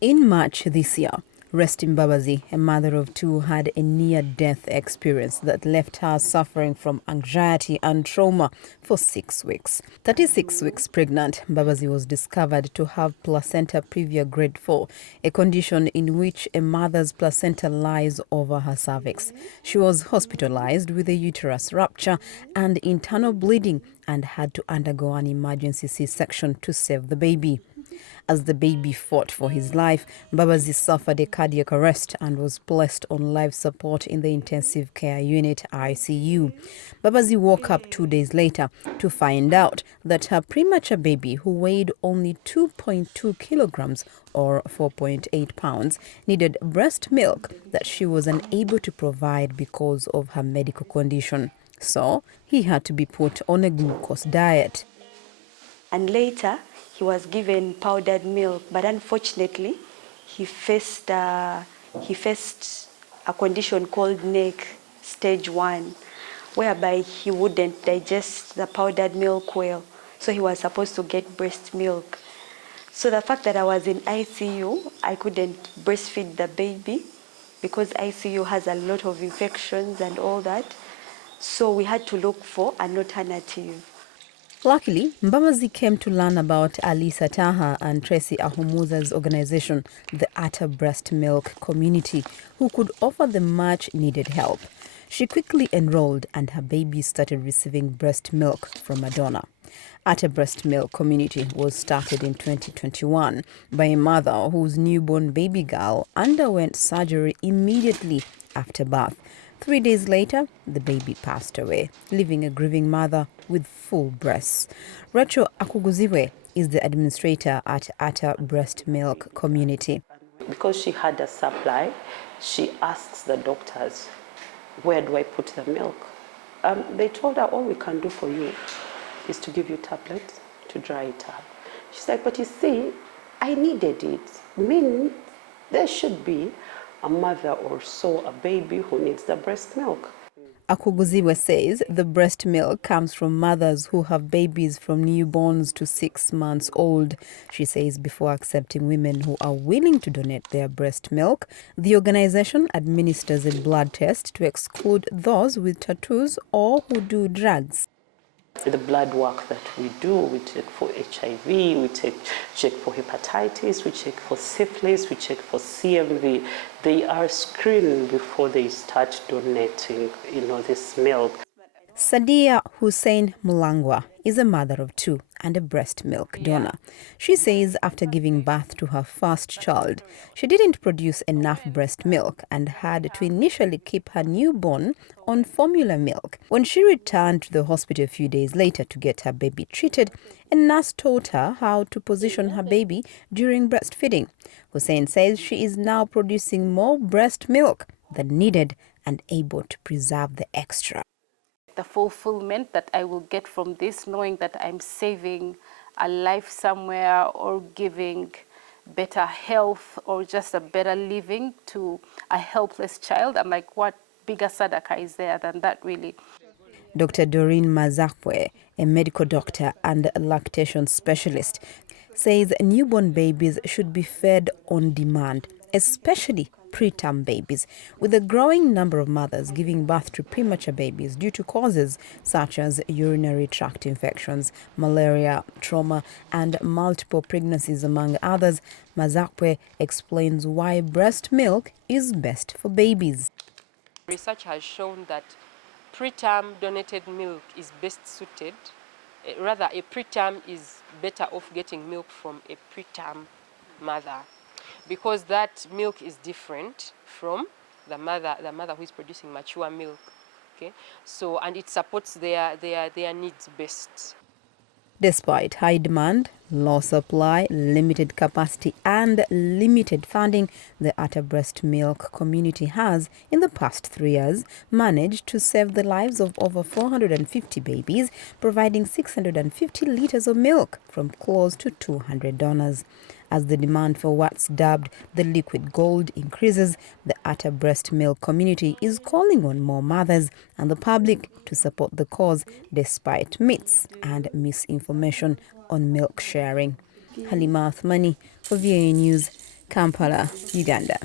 In March this year, Resting Babazi, a mother of two, had a near-death experience that left her suffering from anxiety and trauma for 6 weeks. 36 weeks pregnant, Babazi was discovered to have placenta previa grade 4, a condition in which a mother's placenta lies over her cervix. She was hospitalized with a uterus rupture and internal bleeding and had to undergo an emergency C-section to save the baby. As the baby fought for his life, Babazi suffered a cardiac arrest and was placed on life support in the intensive care unit ICU. Babazi woke up 2 days later to find out that her premature baby, who weighed only 2.2 kilograms or 4.8 pounds, needed breast milk that she was unable to provide because of her medical condition. So he had to be put on a glucose diet. And later, he was given powdered milk, but unfortunately, he faced a condition called NEC stage 1, whereby he wouldn't digest the powdered milk well. So he was supposed to get breast milk. So the fact that I was in ICU, I couldn't breastfeed the baby because ICU has a lot of infections and all that. So we had to look for an alternative. Luckily, Mbabazi came to learn about Alisa Taha and Tracy Ahumuza's organization, the Atta Breast Milk Community, who could offer the much-needed help. She quickly enrolled and her baby started receiving breast milk from a donor. Atta Breast Milk Community was started in 2021 by a mother whose newborn baby girl underwent surgery immediately after birth. 3 days later, the baby passed away, leaving a grieving mother with full breasts. Rachel Akuguziwe is the administrator at Atta Breast Milk Community. Because she had a supply, she asks the doctors, where do I put the milk? They told her, all we can do for you is to give you tablets to dry it up. She's like, but you see, I needed it. There should be a mother or so, a baby who needs the breast milk. Akuguziwe says the breast milk comes from mothers who have babies from newborns to 6 months old. She says before accepting women who are willing to donate their breast milk, the organization administers a blood test to exclude those with tattoos or who do drugs. The blood work that we do, we check for HIV, we check for hepatitis, we check for syphilis, we check for CMV. They are screened before they start donating, this milk. Sadia Hussein Mulangwa is a mother of two and a breast milk donor. She says after giving birth to her first child, she didn't produce enough breast milk and had to initially keep her newborn on formula milk. When she returned to the hospital a few days later to get her baby treated, a nurse taught her how to position her baby during breastfeeding. Hussein says she is now producing more breast milk than needed and able to preserve the extra. The fulfillment that I will get from this, knowing that I'm saving a life somewhere or giving better health or just a better living to a helpless child. I'm like, what bigger sadaka is there than that, really? Dr. Doreen Mazakwe, a medical doctor and a lactation specialist, says newborn babies should be fed on demand, especially preterm babies, with a growing number of mothers giving birth to premature babies due to causes such as urinary tract infections, malaria, trauma, and multiple pregnancies, among others. Mazakwe explains why breast milk is best for babies. Research has shown that preterm donated milk is best suited. Rather, a preterm is better off getting milk from a preterm mother, because that milk is different from the mother who is producing mature milk. Okay, so and it supports their needs best. Despite high demand, low supply, limited capacity and limited funding, the Atta Breast Milk Community has, in the past 3 years, managed to save the lives of over 450 babies, providing 650 litres of milk from close to 200 donors. As the demand for what's dubbed the liquid gold increases, the Atta Breast Milk Community is calling on more mothers and the public to support the cause despite myths and misinformation on milk sharing. Halima Athmani for VOA News, Kampala, Uganda.